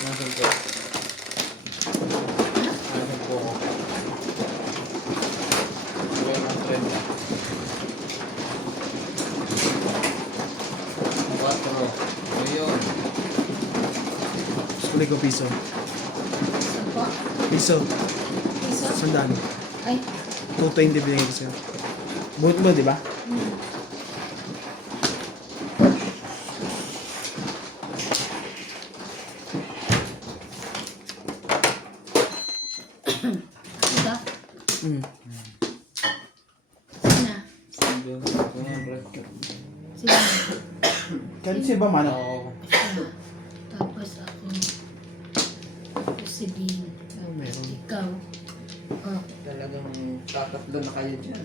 Nasaan po? Nasaan po ako? Okay, ng 30. 4. Ayun. Suli ko piso. Apa? Piso. Isa? Sandaan. Ay. 220 binigay ko sa'yo. Buhat mo, di ba? Ito? Mm. Sina? Doon. 200. Sina? Kasi ba man? Oo. Tapos ako. Tapos si Bin. Tapos meron. ikaw. Oh. Talagang tatatlo na kayo dyan.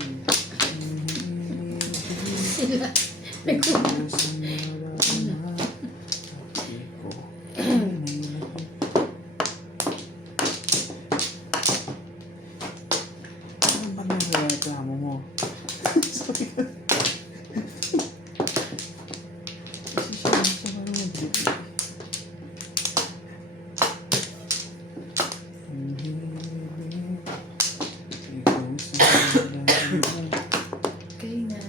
Sila. Ano ba nagreklamo mo? Sorry ka. Okay na.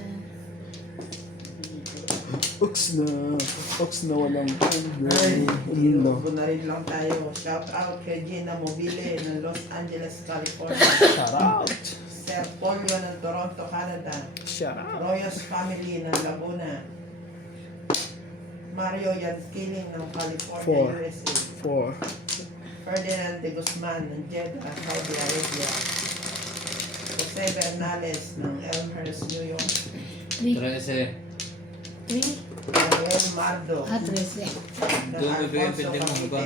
Ox na walang Ay, Ilo. inuubo na rin lang tayo. Shout out kay Gina Mobile ng Los Angeles, California. Shout out! Sir Polio ng Toronto, Canada. Shout out! Royos Family ng Laguna. Mario Yanskiling ng California, Four. USA. 4. Ferdinand de Guzman ng Jeddah, Saudi Arabia. Jose Bernales ng Elmhurst, New York. 3. 13. 3. Daniel Mardo Ah, 13. ng Doon bibigyan Alfonso, pwede mo, Cavite. ba?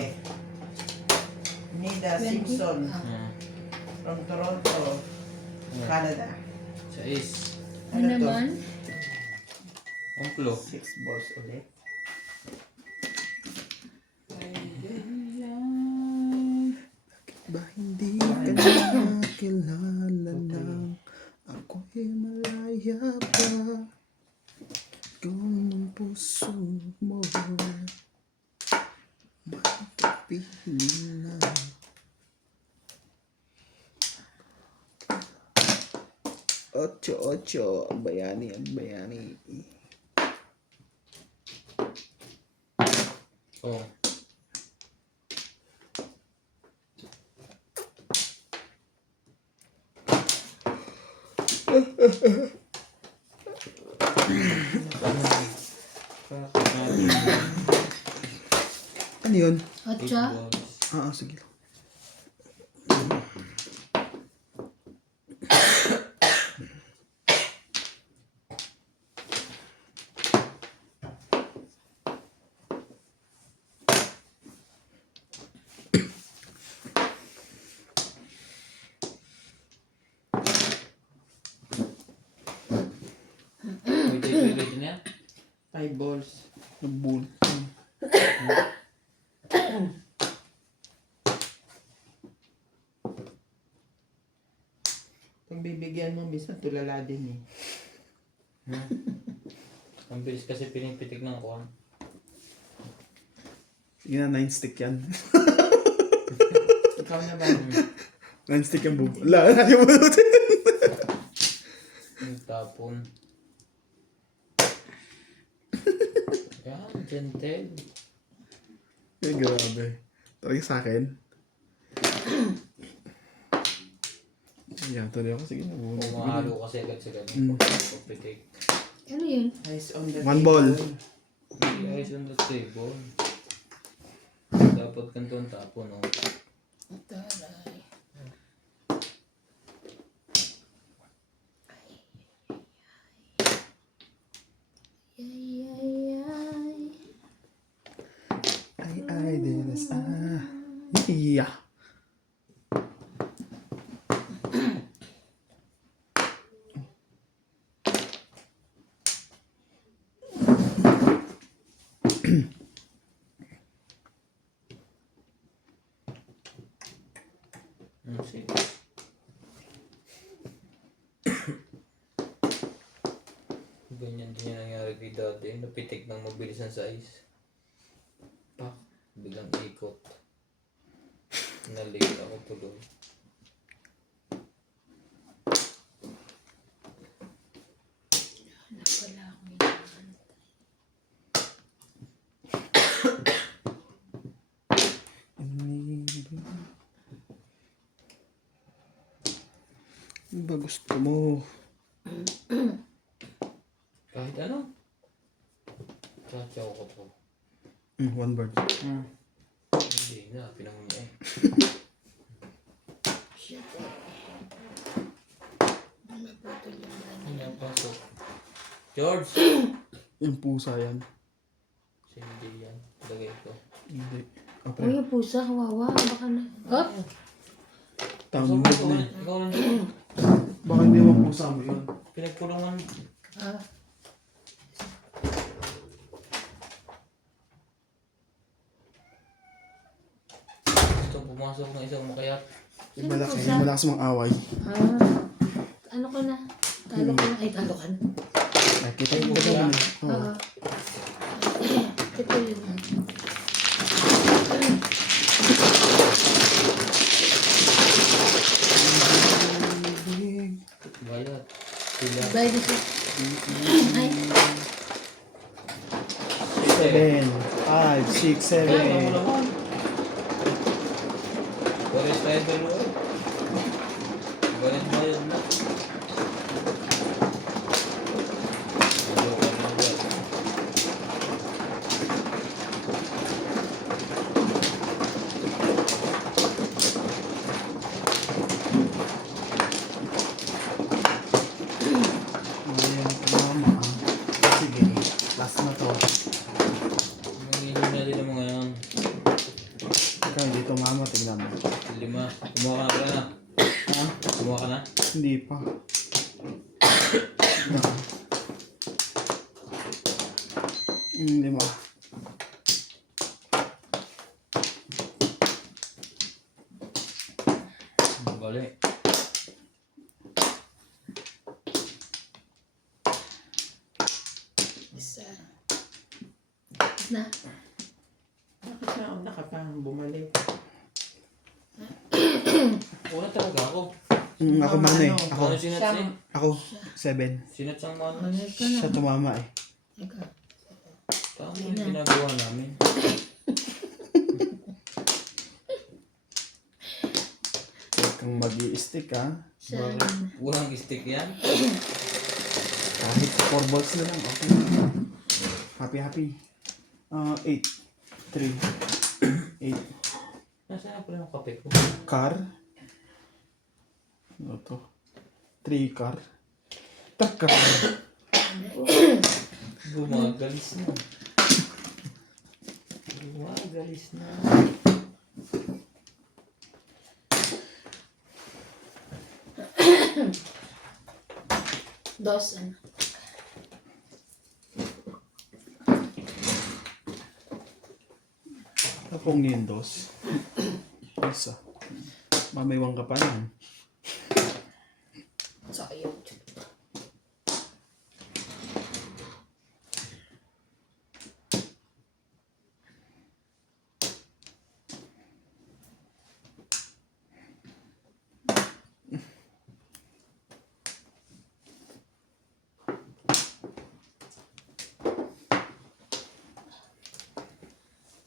Nida 20. Simpson Ah. from Toronto, Canada. 6. Ano naman? Umplo. 6 balls ulit. Ba hindi ka na kilala lang ako'y malaya pa kung ang puso mo matapili na. Ocho, ang bayani. Oh. Ano yun? 8. Sige lang. May tigil niya? 5 balls. Nabul. Pag bibigyan mo, minsan tulala din eh. Ang bilis kasi pinipitik ng kuwan. Sige na, 9 stick yan. Ikaw na ba? 9 stick yung bubo. Wala, nakalimutin. Yung tapon. Yan, gentle. Ay, grabe. Talaga sa akin. Yan, tuloy ako. Sige na. Pumahalo kasi agad sa ganun. Pagpitik. Ano yun? Eyes on the One table. ball. Eyes on the table. Dapat ganito ang tapon, no? Taray. Ay, dinas. Yeah. Sige. Ganyan din yung nangyari kay dati. Napitik ng mabilis ang size. Pak, biglang ikot. Nalate ako tuloy. Ano pala ako yun? Ano ba gusto mo? Kahit ano. Tatsaw ko to. One word. Hindi na, pinangunya eh. Shit. Naputol yung ano. Ano ang pasok? George! Yung pusa yan. Hindi yan. Lagay ko. Hindi. Uy, Okay. yung pusa, kawawa. Baka na. Oh! Tamad na. Ikaw lang. Baka hindi mo pusa mo yun. Pinagpulungan. Ah. Gusto pumasok ng isang makayat. Yung malakas mong away. Ano ka na? Talo ka na. Ay, talo ka na. Ay, kita mo ba naman? Oo. Ito yun. Bayat. Sila. Bye, dito. Ay, 7, 5, 6, Kaya mo 7. naman. Pares tayo dalawa eh. Bayad na. Ano ka na ba? Ayan, mama. Sige, last na to. Mangihin na din ang mga yan. Ikaw, hindi to mama, tingnan mo. 5. Kumuha ka na. Ha? Kumuha ka na? Hindi pa. Lima. Balik. isa. Tapos na. Nakasama ka bumalik. Una talaga ako. Ako mana eh. Ako. Ano sinat eh? Ako. 7. Sinat siyang mana. Ano ka na? Siya tumama eh. Ikaw. Tama yung ginagawa namin. Huwag kang mag-i-stick ha. Siya. Walang stick yan. Kahit 4 balls na lang. Okay. Happy. 8. 3. 8. Nasaan na pala yung kape ko? Car. Ano to? 3 car. Car. Gumagalis na. Gumagalis na. Dos, ano? Akong yun, dos. Isa. Mamaywang ka pa yan. Sayang.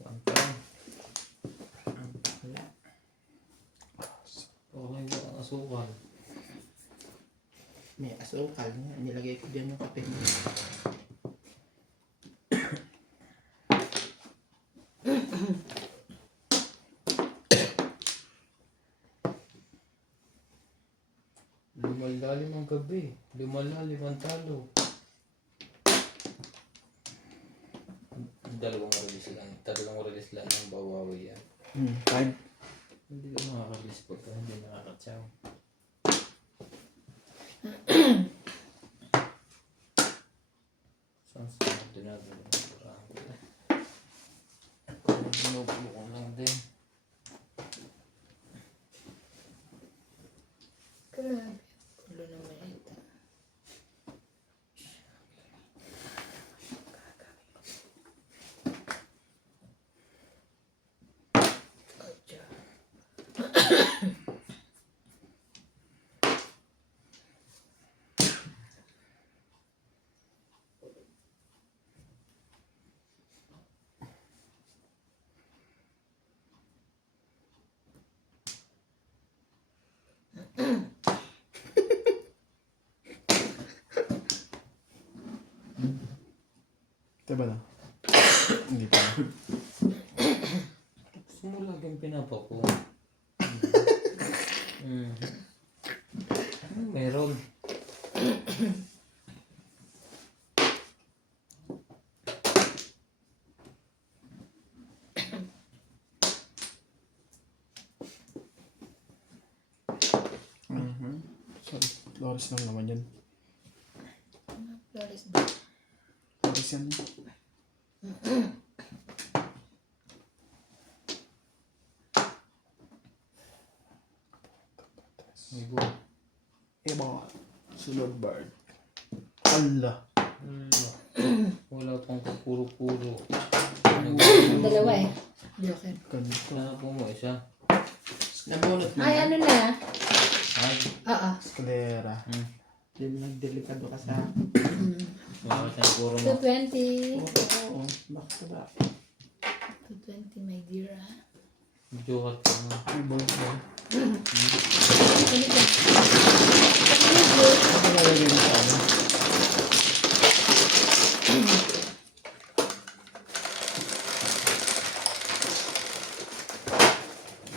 Pantang. Okay ba ang asukal? May asukal nga. Nilagay ko dyan yung kape mo. Lumalalim ang gabi. Lumalalim ang talo. Dalawang release lang. Tatlong release lang ang bawawi yan. 5. Hindi ka makaka-release pagka hindi nakakatsaw. Saan sa dinadala ng parang ginugulo ko lang din. Grabe. Kulo naman ito. Ocho. Ito ba na? Hindi pa. Gusto mo laging pinapako. Ano meron? Sorry, Flores lang naman yan. Flores ba? Flores yan. Ibo. Iba. Sunod bird. Allah. Wala pang puro-puro. Dalawa eh. Joker. Ganito. Sana po mo isa. Nabunot mo. Ay, ano na? Ay. Oo. Escalera. Hindi mo nagdelikado ka sa... Bakit na puro mo? 220. Oo. Bakit ba? 220, my dear. Joker ka nga. May bolt ba? Ano ka? Ano lalagay mo sa ano?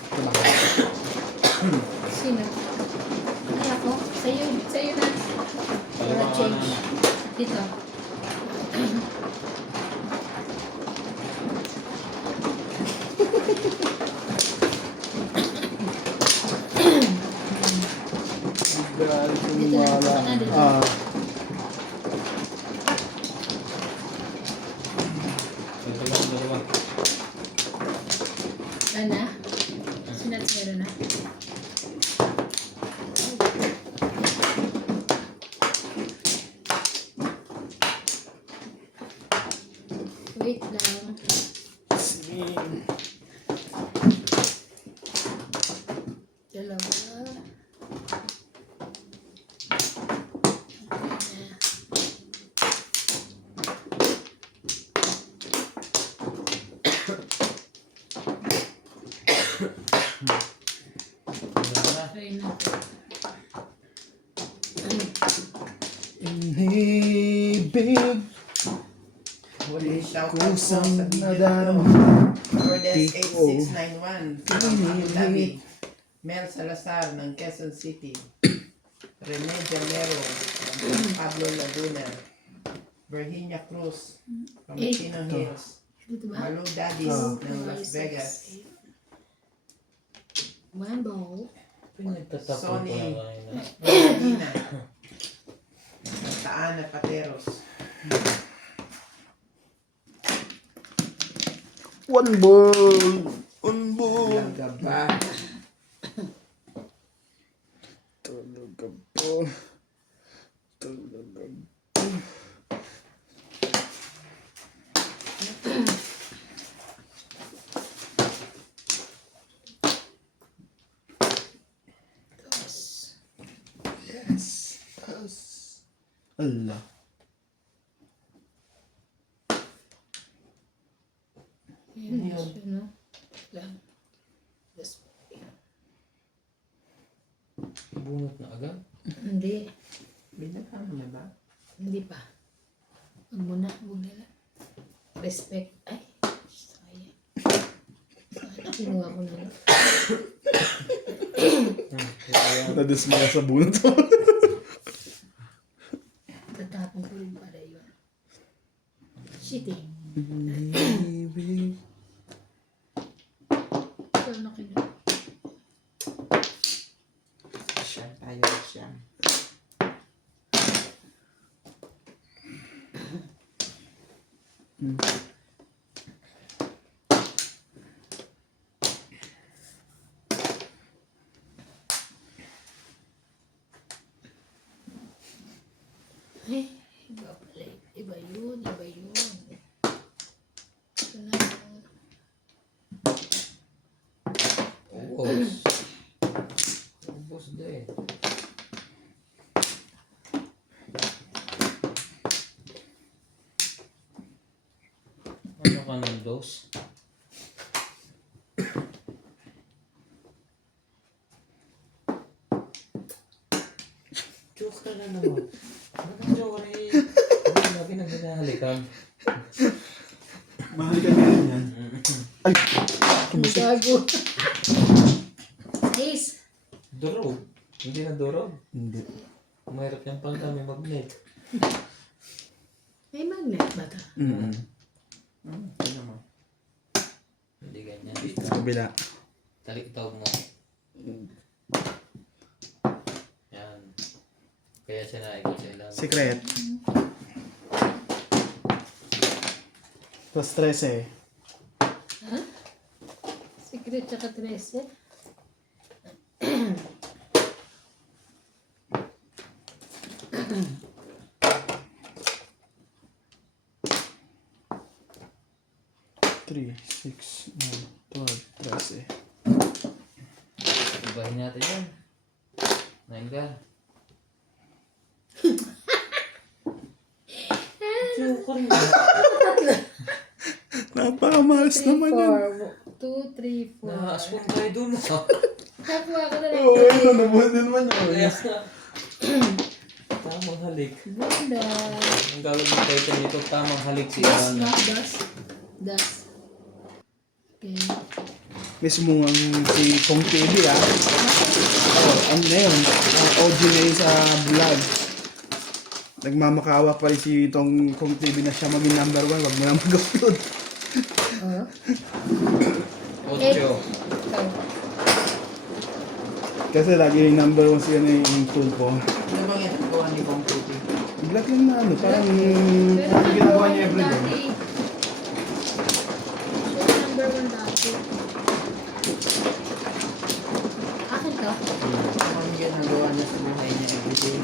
Ito ba? Sino? Ay, ako? Sa'yo na. Para change. Dito. Dahil Dito na. wala. Ano dito? Ito lang, dalawa. Ano? Sinat meron na. Wait lang. Dalawa. Try natin. Inhibig Huli shout out po kusang sa video nadarama. to. Cordes Tiko. 8691 from Abu Dhabi. Mel Salazar ng Quezon City. Rene Jamero ng Pablo Laguna. Virginia Cruz from Chino Hills. Dito ba? Malu Daddies ng Las Vegas. One ball. Pinagtatapon ko Sony. na kanina. Medina. Taana Pateros. One ball! One ball! Talaga ba? Talaga po. Talaga po. Dos. Yes. Yes. Allah. Yun, yun, no? Lang. Das. Bunot na agad. Hindi. Binaka mo na ba? Hindi pa. Huwag mo na. Huwag nila. Respect. Ay. Sayang. Sana kinuha ko na. Nadismaya sa bunot mo. Tatapon ko rin para yun. Shit eh. Inhibig. Ano ka na? Siyam tayo, siyam. Eh, iba pala. Iba yun. Iba yun. Ito na. Ubos. Ubos din. Ano ka ng dos? Joke ka na naman. Bakit joke rin? Hindi na Lagi nang hinahalikan. Mahal ka din yan. Ay! Ang gago. Ace. Durog. Hindi na durog. Hindi. Mahirap yung pangka, may magnet. May magnet ba ito? Ano mo? Hindi ganyan. Sa kabila. Taliktaw mo. Yan. Kaya siya naikot sa ilang. Secret. Plus 13. Ha? Secret tsaka 13? Three, 6, 9, 12, 13. Ibahin natin yan. Naingga. Joker mo. Napakamalas 3, naman yan. 4. 2, 3, 4. Nakaswam tayo dun. Nakuha ko na lang. Oo, ayun. Nabuhat din naman yun. Kaya tamang halik. Bunda. Ang gawin mo tayo nito, tamang halik si Das, Ivan. no? Das. Das. Okay. Mismo ang si Kong TV ah. Oh, ano na yun? OG na yun sa vlog. Nagmamakawa pa rin si itong Kong TV na siya maging number 1. Wag mo na mag-upload. Oh. Ocho. Ikaw. Kasi lagi yung number 1 siya na yung tulpo. Ano bang ginagawa ni Kong Tuti? Vlog lang na ano. Parang Pero parang ginagawa niya number one everyday. dati. Pero number 1 dati. Akin to? Ano ang ginagawa niya sa buhay niya everyday?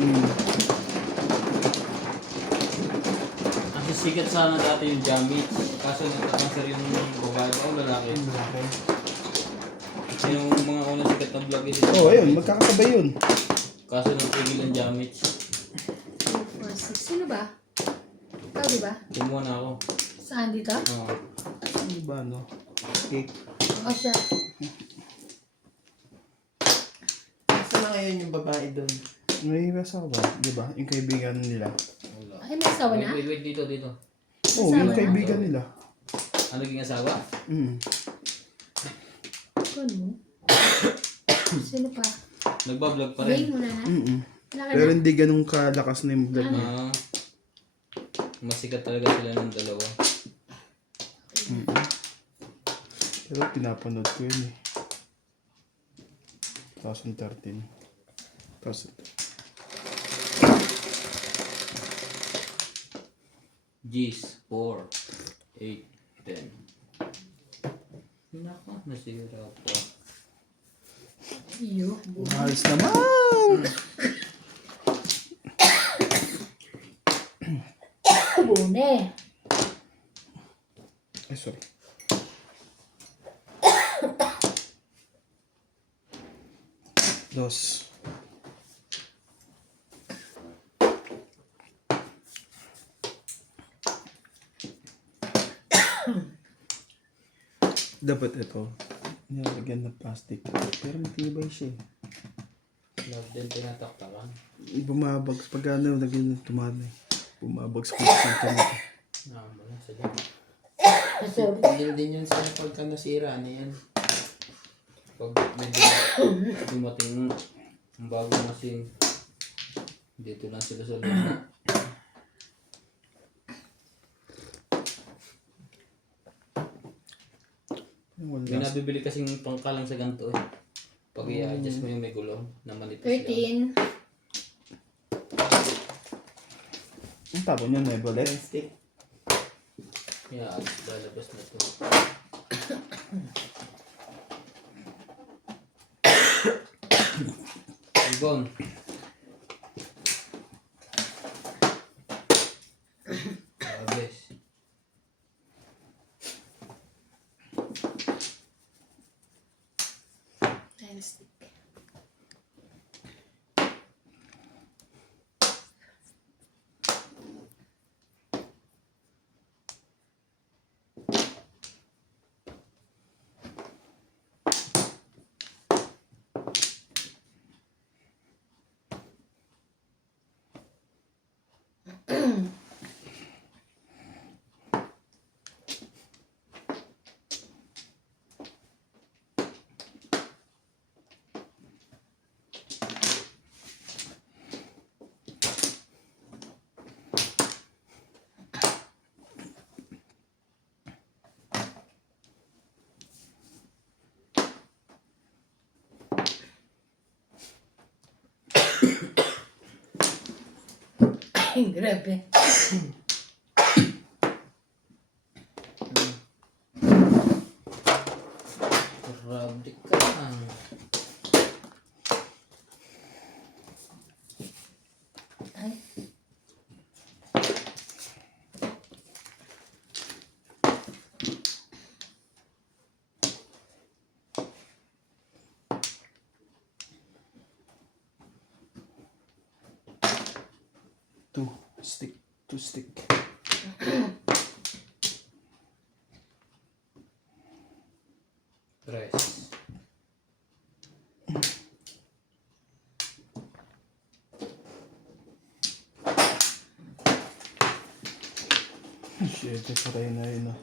Ang sisikat sana dati yung Jamits. Kaso nagka-cancer yung babae o lalaki. Yung mga unang sikat na vlog is Oo, ayun. Magkakasabay yun. Kaso nagpigil ang Jamits. 2, 4, 6. Sino ba? Ikaw, di ba? Kumuha na ako. Saan dito? Oo. Ano ba ano? Cake. O siya. Saan na ngayon yung babae doon? May asawa. Di ba? Yung kaibigan nila. Wala. Ay, may asawa na? Wait, dito. Oo, Asawa yung na? kaibigan nila. Ano naging asawa? Ano? Sino pa? Nagbablog pa Bing rin. mo na na? Wala ka Pero na? hindi ganun kalakas na yung vlog niya. Masikat talaga sila ng dalawa. Pero pinapanood ko yun eh. 2013. G's, 4, 8, 10. Nako, nasira po. Iyo. Ayos naman! Bune. Ay, sorry. Dos. Dapat ito. Nilagyan ng plastic. Pero matibay siya eh. Love din tinataktakan. Bumabags. Pag ano, lagyan ng tumana eh. Bumabags ko sa tumata. Wala sa dyan. Sorry. Tigil din yun sa pagka nasira. Ano yan? Pag medyo dumating ang bagong machine, dito lang sila sa luma. Wala. May nabibili kasing pangkalang sa ganito eh. Pag i-adjust mo yung may gulong na manipis lang. 13. Ang tabo niya na bullet. Stick. Yeah, lalabas na to. Ibon. Labas. Stick. Ay, grabe. Grabe ka. Ay. Two stick. Press. Shit, patay na yun ah.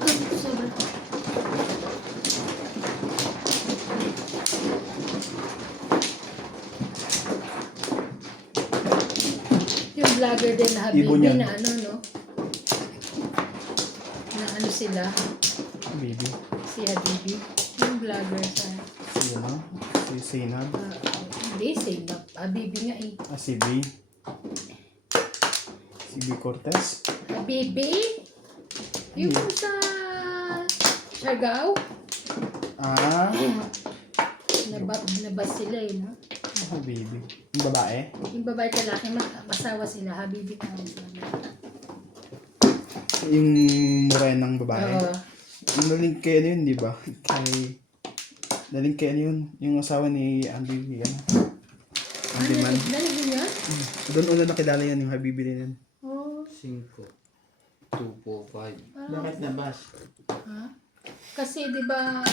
Twenty. Yung vlogger din na Ibon Habibi yan. na ano, no? Na ano sila, Baby. si Habibi. Yung vlogger sa... Si ano? Si Zainab. Hindi, si Habibi nga eh. Si B. Si B Cortez. Habibi? Yung sa Siargao? Ah, Nabas sila eh, no? baby. Yung babae. Yung babae at lalaki, masawa sila. Habibi tawag sila. Yung morenang babae. Oo. Yung naling kay ano yun, di ba? Kay... Naling kay ano yun? Yung asawa ni Andy, ano? Andy Man. Nalagyan niya? Doon una nakilala yan, yung Habibi din yan. Oo. 5. 2, 4, 5. Bakit nabash? Ha? Kasi di ba...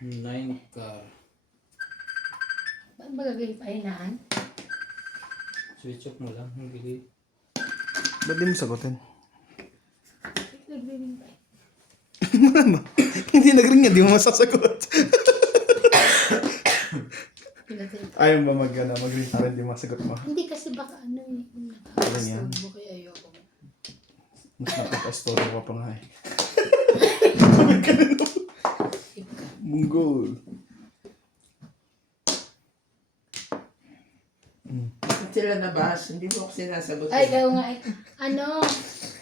9 car. Ba't ba gagawin pahinaan? Switch off mo lang. Hindi. Ba't di mo sagutin? Nagre-ring pa eh. Hindi nag-ring yan, di mo masasagot. Pinatay. Ayaw ba mag-ring para hindi masagot mo? Hindi kasi baka ano eh. Ano yan? Nakakastorbo kaya ayoko. Mas nakaka-story ka pa nga eh. Skip ka. Munggol. Bakit sila nabash? Hindi mo ako sinasagot. Ay, ikaw nga eh. Ano?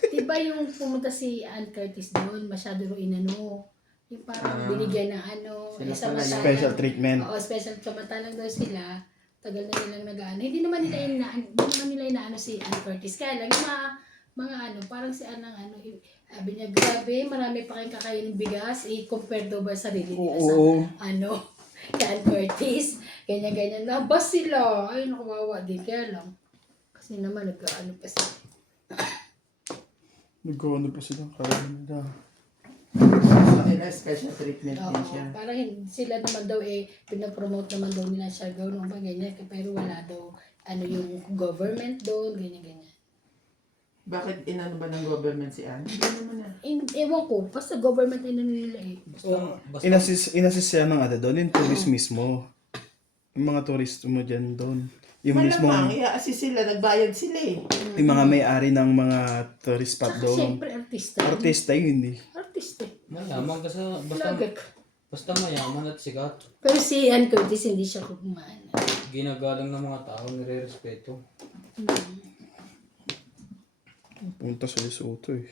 Diba yung pumunta si Ann Curtis doon, masyado ro inano. Yung parang binigyan ng ano. Sila sa pala yung Special treatment. Oo, special. Samantalang daw sila, tagal na nilang nag-ano. Hindi naman nila inaano si Ann Curtis. Kaya lang, yung mga ano, parang si Ann ang ano, sabi niya, grabe, marami pa kayong kakainin bigas, i-compare daw ba sarili nila sa, Oo. ano, kay Ann Curtis. Ganyan-ganyan. Nabas sila. Ay, nakawawa din. Kaya lang. Kasi naman, nag-ano pa sila. Nagkaano pa sila, kaya nila. Nila special treatment din siya. Oo, parang sila naman daw pinapromote naman daw nila siya gawin ng ganyan, pero wala daw ano yung government doon, ganyan-ganyan. Bakit inano ba ng government si Anne? Hindi naman na. Ewan ko, basta government ay nila eh. Basta Inassist siya ng doon, yung tourist mismo. Yung mga tourist mo dyan doon. Yung Malamang, mismo, i-assist sila, nagbayad sila eh. yung mga may-ari ng mga tourist spot Saka doon. siyempre artista. Artista yun eh. Artista. mayaman kasi basta Vlogger. basta mayaman at sikat. Pero si Ann Curtis hindi siya kumaan. Ginagalang ng mga tao, nire-respeto. Punta sa Lesotho eh.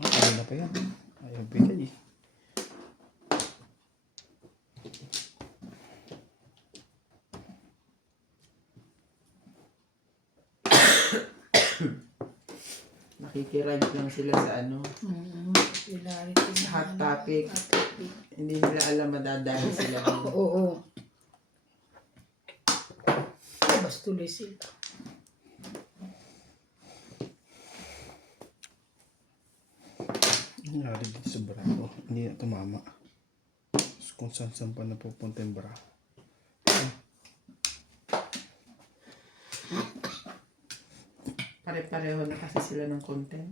Ayaw na pa yan. Ayaw bigay eh. Nakikiride lang sila sa ano. Popularity. Hot topic. Hot topic. Hindi nila alam madadali sila. Oo. Labas tuloy sila. Nangyari dito sa bra ko. Hindi na tumama. So, kung saan pa napupunta yung bra. Pare-pareho na kasi sila ng content.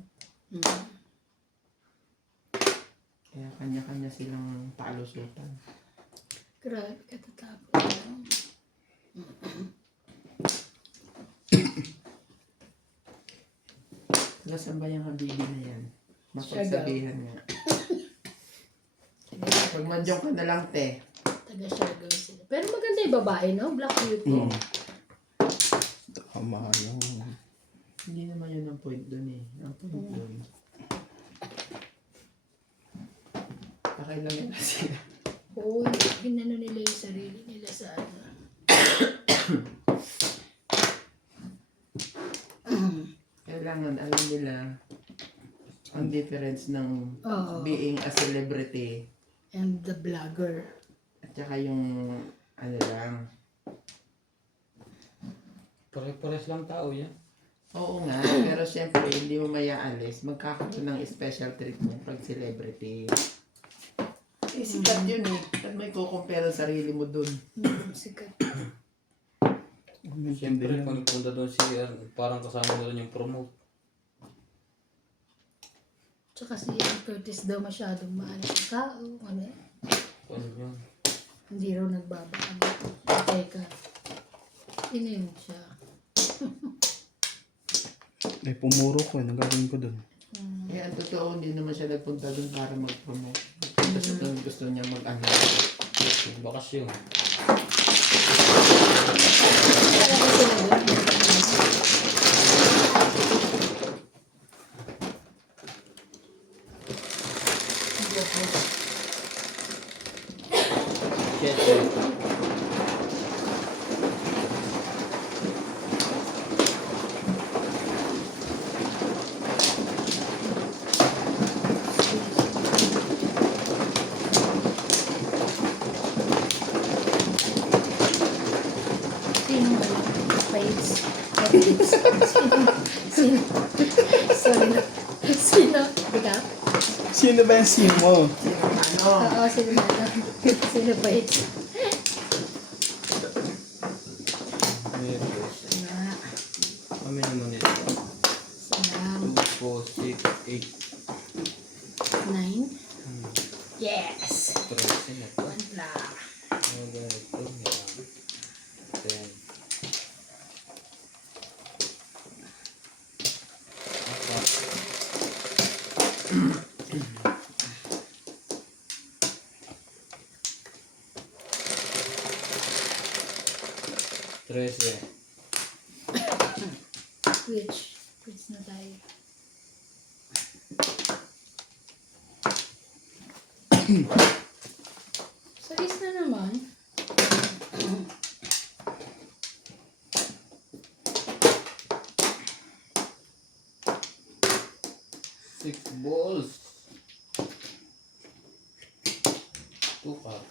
Kaya kanya-kanya silang palusutan. Grabe, katatapos. Nasaan ba yung habibi na yan? Siya Mapagsabihan nga. Pag mandyong ka na lang, te. Taga-Siargao sila. Pero maganda yung babae, no? Black beauty. Tama yung... Hindi naman yun ang point dun eh. Ang point dun. Pakailangan na sila. Oo, ginano nila yung sarili nila sa ano. Kailangan alam nila ang difference ng Oo. being a celebrity And the vlogger. at saka yung ano lang. Pare-pares lang tao yan. Oo nga, pero syempre hindi mo mayaalis. Magkakaroon ng special treatment pag celebrity. Eh, sikat yun eh. At may kukumpara ang sarili mo dun. Sikat. Siyempre, pag nagpunta doon si parang kasama na rin yung promote. Tsaka si Ian Curtis daw masyadong maano sa tao. Ano eh? Ano yun? Hindi raw nagbabago. Teka. Inom siya. Eh, pumuro ko. Nagagawin ko dun. Eh, ang totoo, hindi naman siya nagpunta dun para mag-promote. Gusto niya mag-ano. Bakasyon. Talaga sila doon. Siyempre. Sino ba yun? Page. Page. Sino? Sorry na. Sino? Ikaw? Sino ba yung sim mo? Ano? Oo, sino ba yun? Sino Page? Meron. Nga. Kami naman ito. Salam. 2, 4, 6, 8. 9. Yes! 13 na ito. One black. Ano ganito? Yan. 10. Trece. Which na tayo. So, is na naman. Six balls. 2 cup.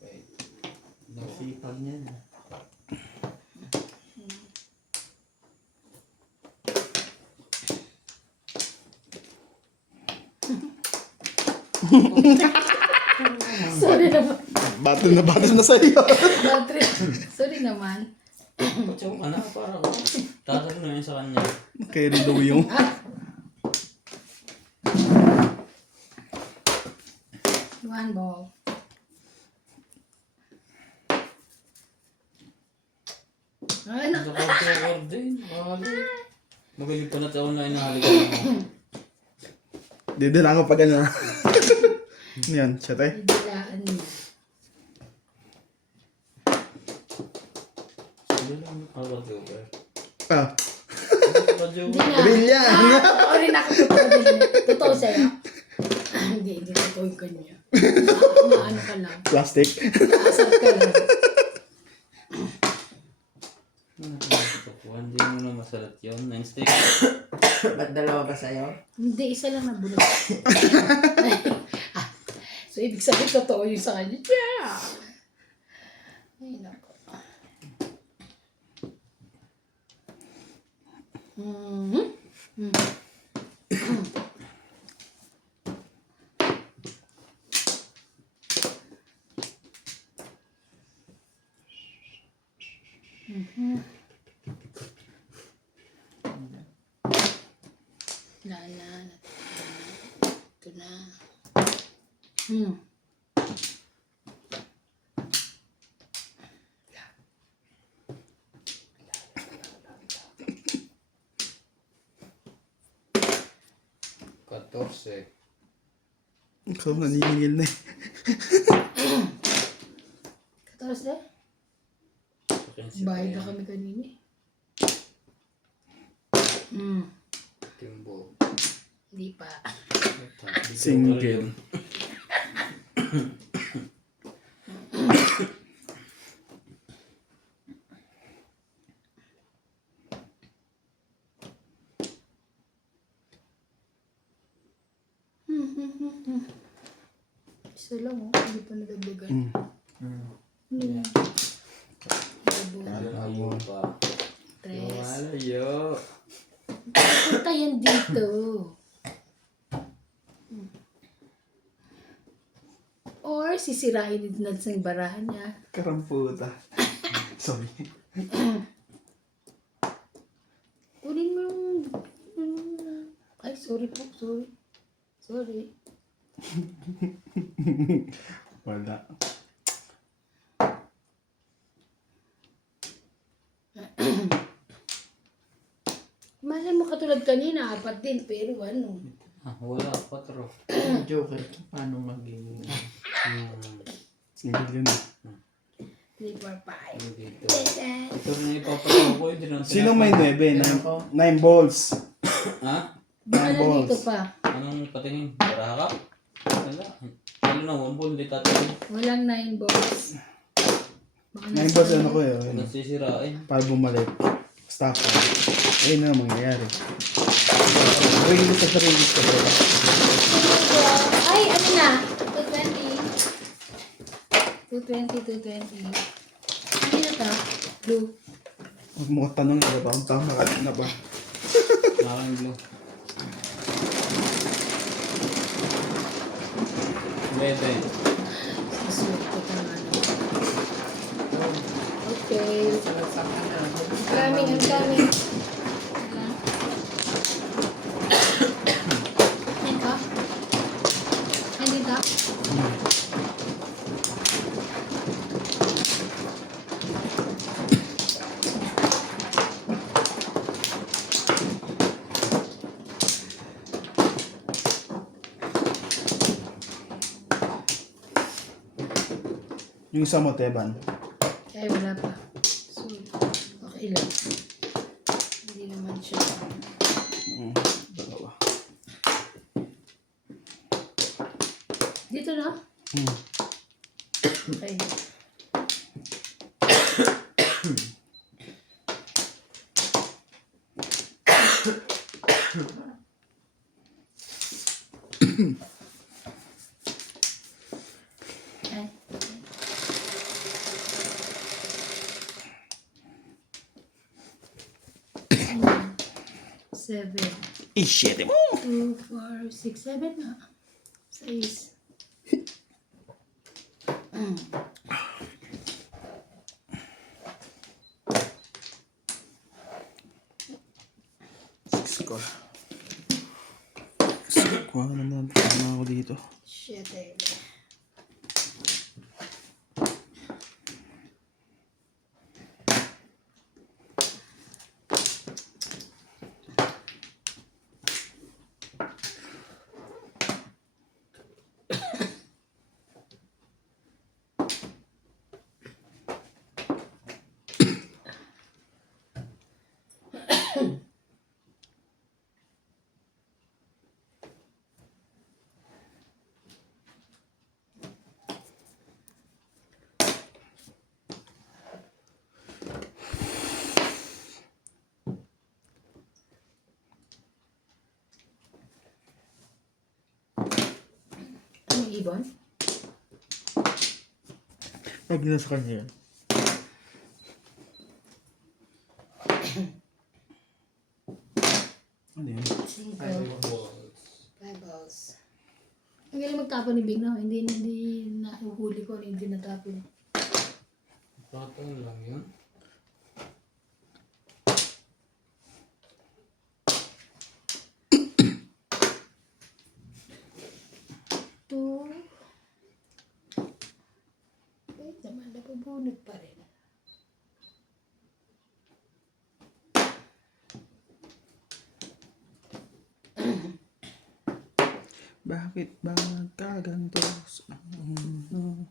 Wait. No. Sipag niyan. Sorry naman. Bato na sa'yo. Bad trip. Sorry naman. Patsaw ka na para ko. Tatalo na yun sa kanya. Carry daw yung... One ball. Ay, na. Sa kwarto din. Magaling pa na taon na inahalikan mo. Dito na ako pag ano. Ano yan? Siya tayo? Dilaan niya. Sino lang nakaka-joker? Ah. Hindi Nakaka-joker. na. Brilliant! Oo rin ako totoo din. Totoo sa'yo? Hindi totoo yung kanya. Maano ka lang. Plastic. Naasar ka lang. Hindi mo na masalat yun. 9 stick. Ba't dalawa ba sa'yo? Hindi, isa lang nabulot. So, ibig sabihin, totoo yung sa kanya. Yeah! Ay, nako. Mhm. Na. Ito na. Hmm. Katorse. Ikaw naniningil na eh. 14? Bayad na kami kanina eh. Timbo. Hindi pa. Single. Isa lang oh. Hindi pa nagagdagan. Mm. Malayo pa. Tres. Malayo. Punta yan dito. Or sisirain din natin sa barahan niya. Karamputa. Sorry. Kunin mo ay, sorry po. Sorry. Wala. Malay mo katulad kanina, 4 din, pero ano. Wala, 4. Joker, paano maging... Single yun eh. 3, 4, 5. Dito. 10. Ito rin yung ipapataw ko. Hindi na Sino may 9? Ako. 9 balls. Ha? Baka Nine na dito balls. pa. Anong patingin? Baraha ka? Wala. Ano na, 1 ball, hindi tatingin. Walang 9 balls. Baka 9 balls ano ko eh. Huwag nang sisirain. Para bumalik. Stop. Ayun na mangyayari. Release at release ka bro. Ay, ano na? 220. Ano na to? Blue. Huwag mo tanong na ba? Ang tama ka na ba? Maraming blue. Bebe. Sasuot ko pa nga naman. Okay. Salagsak ka na. Ang coming. Ito? Nandito? Yung isa mo, Teban. Ay, wala pa. So, okay lang. Hindi naman siya. Dalawa. Dito na? Hmm. Okay. Ay. Seven. Ishete mo! 2, 4, 6, 7 na. 6. Score. Kuha na naman. Tama ako dito. 7. Anong ibon? Lagi na sa kanya yan. Ano yun? 5 balls. Ang galing magtapon ni Big, no? Hindi nahuhuli ko, hindi natapon. Patong lang yun. 2. Wait naman, napabunod pa rin. Bakit ba nagkaganto sa mundo?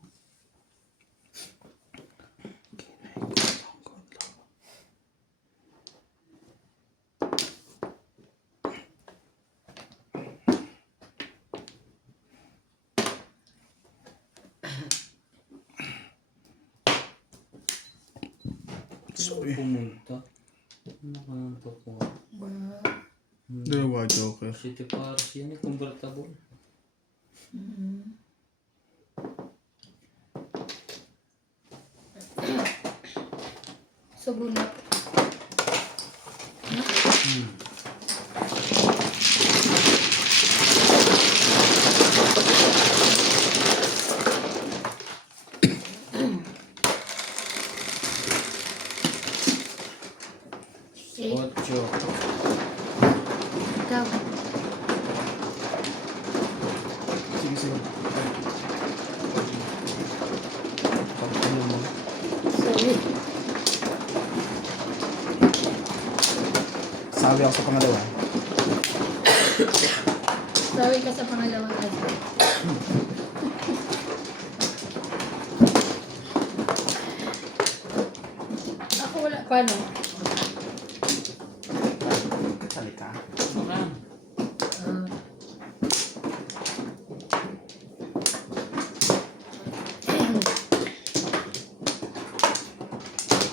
Kinaigulong-gulong. Sorry. Pumunta. Nakanto ko. Ba? Dalawa, Joker. City Paris yan eh, convertible. Subunot. Eh, 8. ikaw. Sige, sige. Ano mo? Sorry. Sabi ako sa pangalawa. Sorry ka sa pangalawang ano. Ako wala. Paano? Salika. Baka. Ah.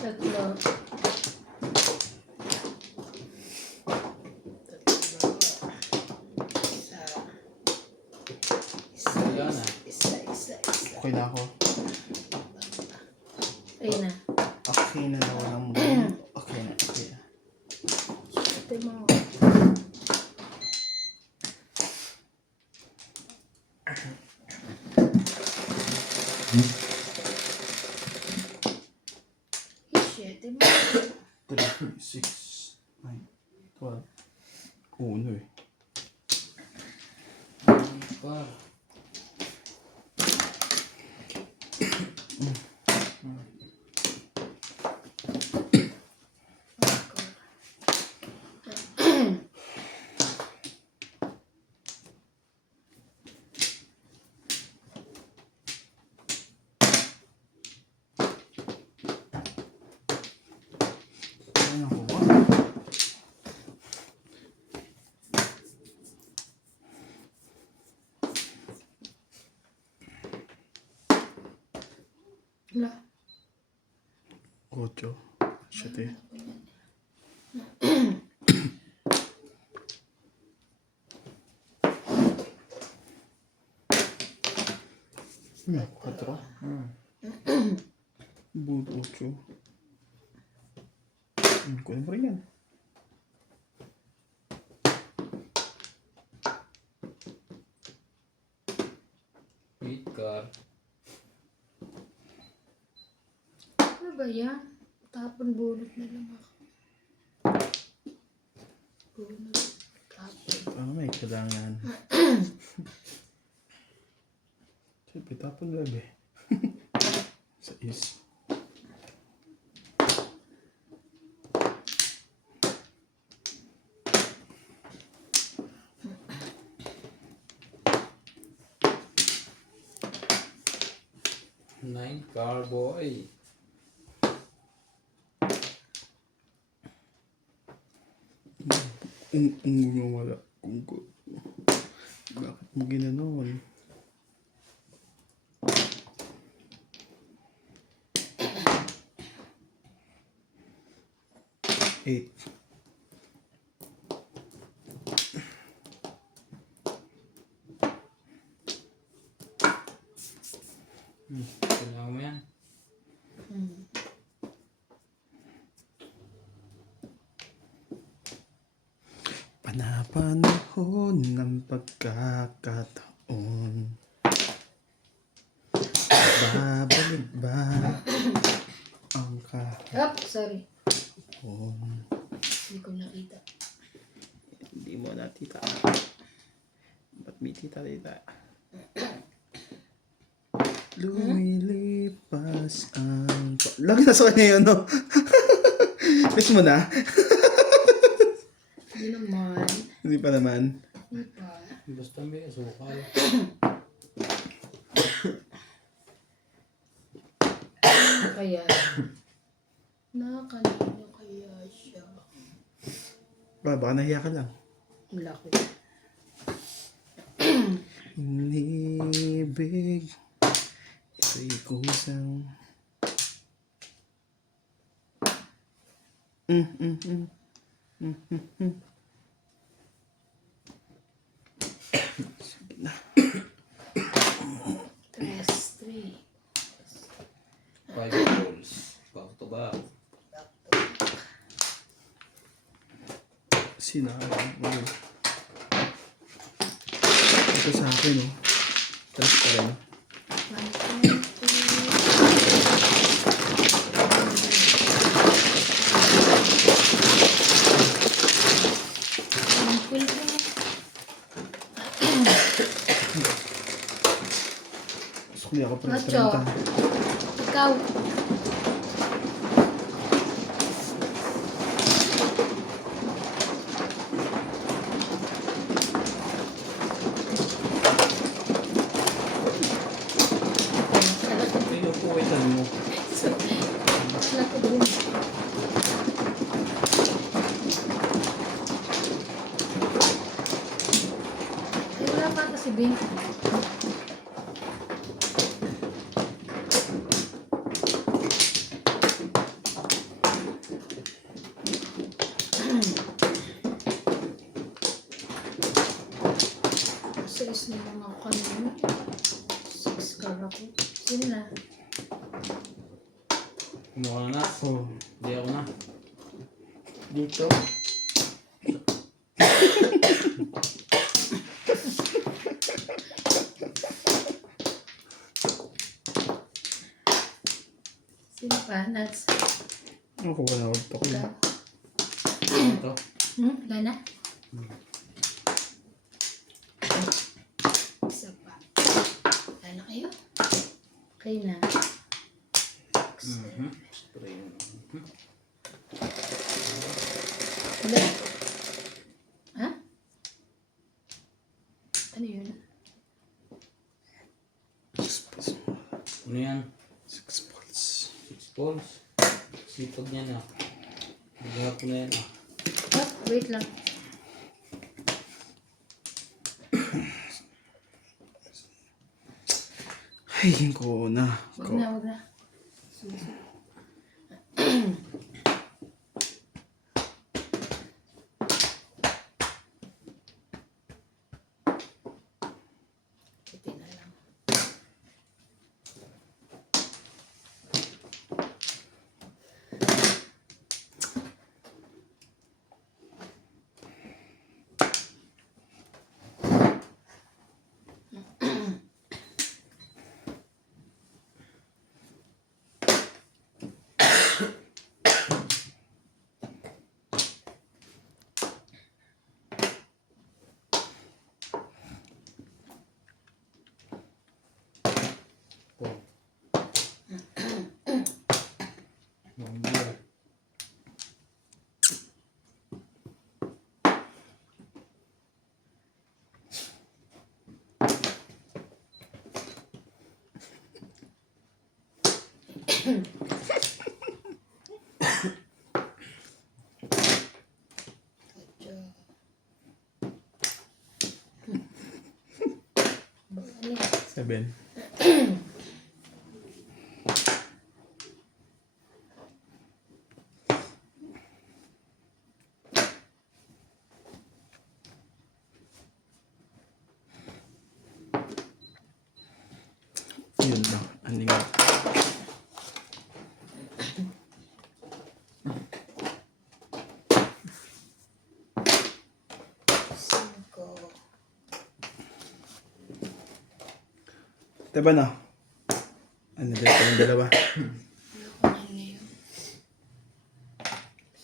Tatlo. Isa. Wala na. Isa. Okay na ako. Ayun na. Okay na na walang buhay. Okay na, okay na. Ito yung mga... Shit, yung mga... 3, 6, 9, 12. Uno eh. Par. Ano ko ba? Wala. 8, 7. Hmm, 4. Bud 8. Kunin mo rin yan. Eight car. Ano ba yan? Tapon bunot na lang ako. Bunot. Tapon. Ano may kailangan? Siyempre, tapon lang eh. Sa is. Nine car boy. Wala. Bakit mo ginanon? Eight. Kailangan mo yan. Panapanahon ng pagkakataon. Babalik ba ang kahapon? Sorry. Hindi ko nakita. Hindi mo na tita. Ba't may tita? Lumilipas ang... Lagi na sa kanya yun, no? Miss mo na? Hindi naman. Hindi pa naman. Hindi pa. Basta may asukal. Kaya, kanino kaya siya? Baka nahiya ka lang. Wala ko. Inibig. Ito'y kusang... Sige na. 3. 5 balls. Back to back. Sinara. Ito sa akin, oh. Tapos pa rin. 1, 2, 3. Sukli ako pa Nacho. Ikaw. Sino po itan mo? Wala ko dun. Ay, wala pa ata si Ben. Sais na mga kanino. 6 kala ko. Sino na? Kumuha na. Oh. Hindi ako na. Dito. Sino pa? Nats. Ako wala ko pa ko. Ikaw. Ito. Wala na? Isa pa. Wala na kayo? Okay na. Spray. Wala. Ha? Ano yun? Ano yan? 6 balls. 6 balls. Sipag niya na. Maghahap na yan. Oh, wait lang. Ay, ko na. Wag na, wag na. Puti na lang. Oh. Mambiya. Ano? 7. Yun lang. Aning. Cinco. Diba na? Ano dito yung dalawa? Ano ko na ngayon?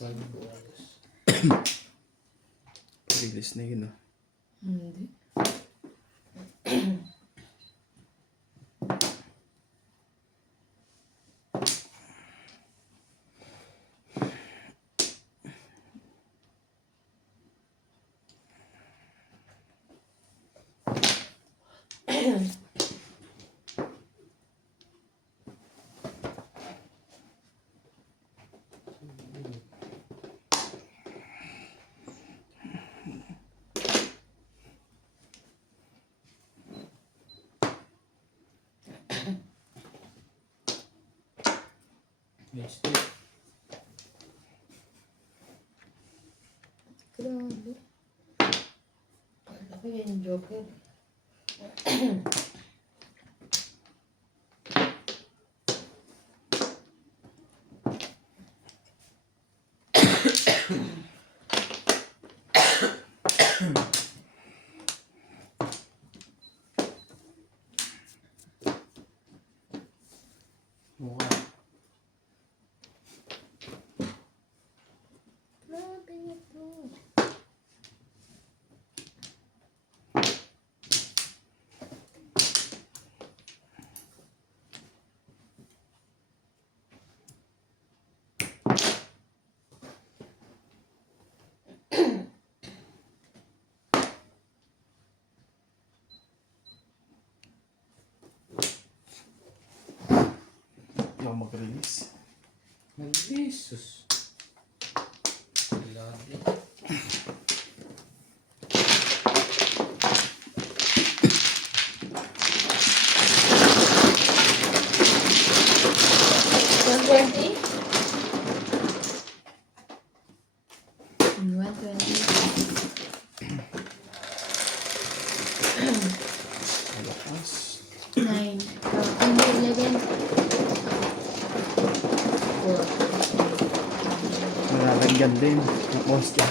5 balls. Release na yun, oh. Hindi. Next. Grabe. Kala ko yan yung Joker. Mukha. Grabe ito. Hindi ako mag-release. Jesus. Lagi. $120? 120. Malakas. 9. Hindi, 11. 4. Nalalagyan din ng Oscar.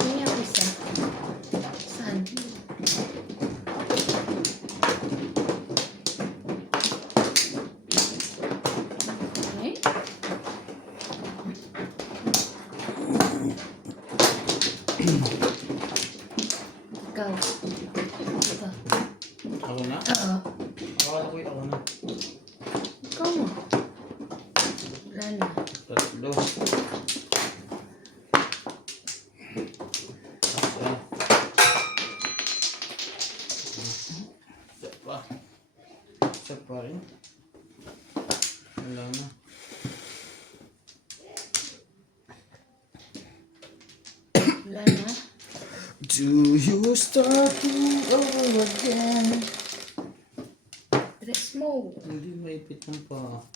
Yung yung isa. Saan? Okay. Ikaw. Ito. Ako na? Oo. Akala ko ako na. Ikaw mo. Wala na. Tatlo. Isa. Isa pa. Isa pa rin. Wala na. Wala na. Do you start to over again? Dress mo. Hindi maipit ng pa.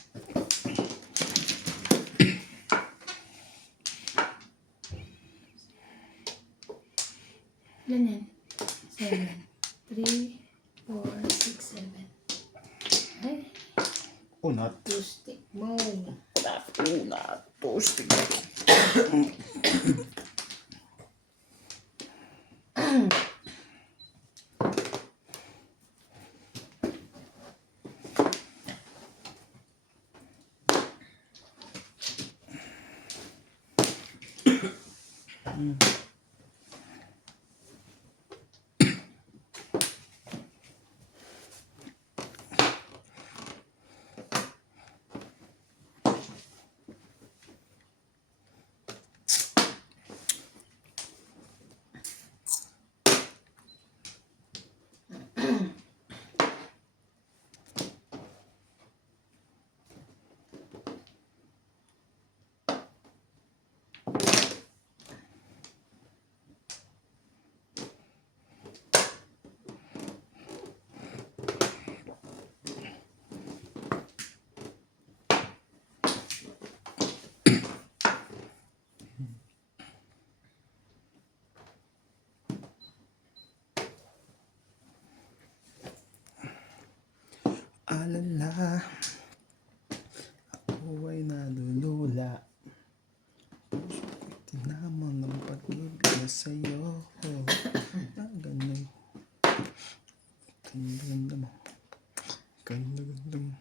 Ganyan. 7. 3, 4, 6, 7. Ay, Una. acoustic mo. Una. Toasting. Alala, ako ay nalulula. Puso ko'y tinamang ng pag-ibig na sa'yo. Ang ganun. Ganda-ganda mo. Ganda-ganda mo.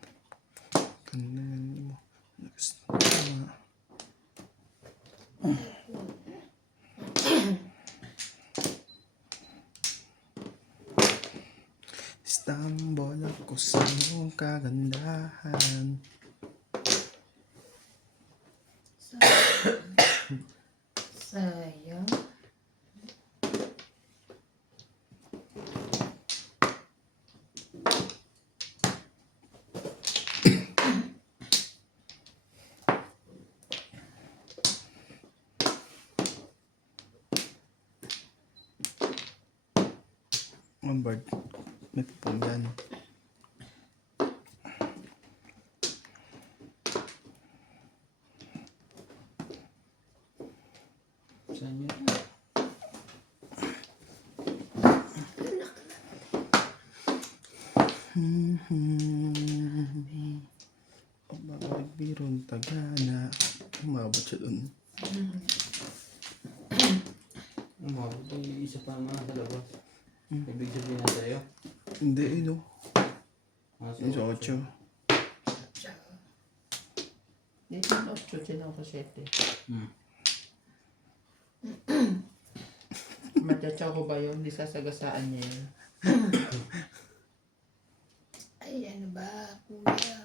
Ganda-ganda mo. Gusto mo. Istanbul ako sa iyong kagandahan. Sayang. Ang bird. May pupong yan. Saan yun? Ang mga birong tagana. Umabot siya dun. Umabot yung isa pa naman sa labas. Ibig sabihin na sa'yo. Hindi, no? Nasa Yung 8. Dito yung 8, dyan ako 7. Hmm. Matyachaw ko ba yun? Di sasagasaan niya yun. Ay, ano ba, kuya?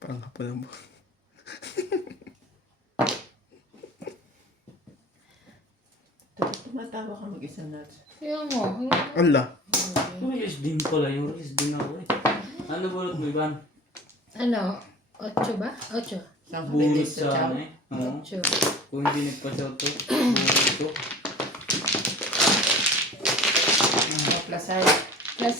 Parang hapon na mo. Tumatawa ka mag-isa natin. Kaya mo, Ala. Yung rice din pala, yung rice din ako eh. Ano bulot mo, Ivan? ano, 8 ba? 8. Isang Bulot bilis sa sa chow. ano eh. Oo. 8. Kung hindi nagpa-shout to, bulot to. Plasay. Plus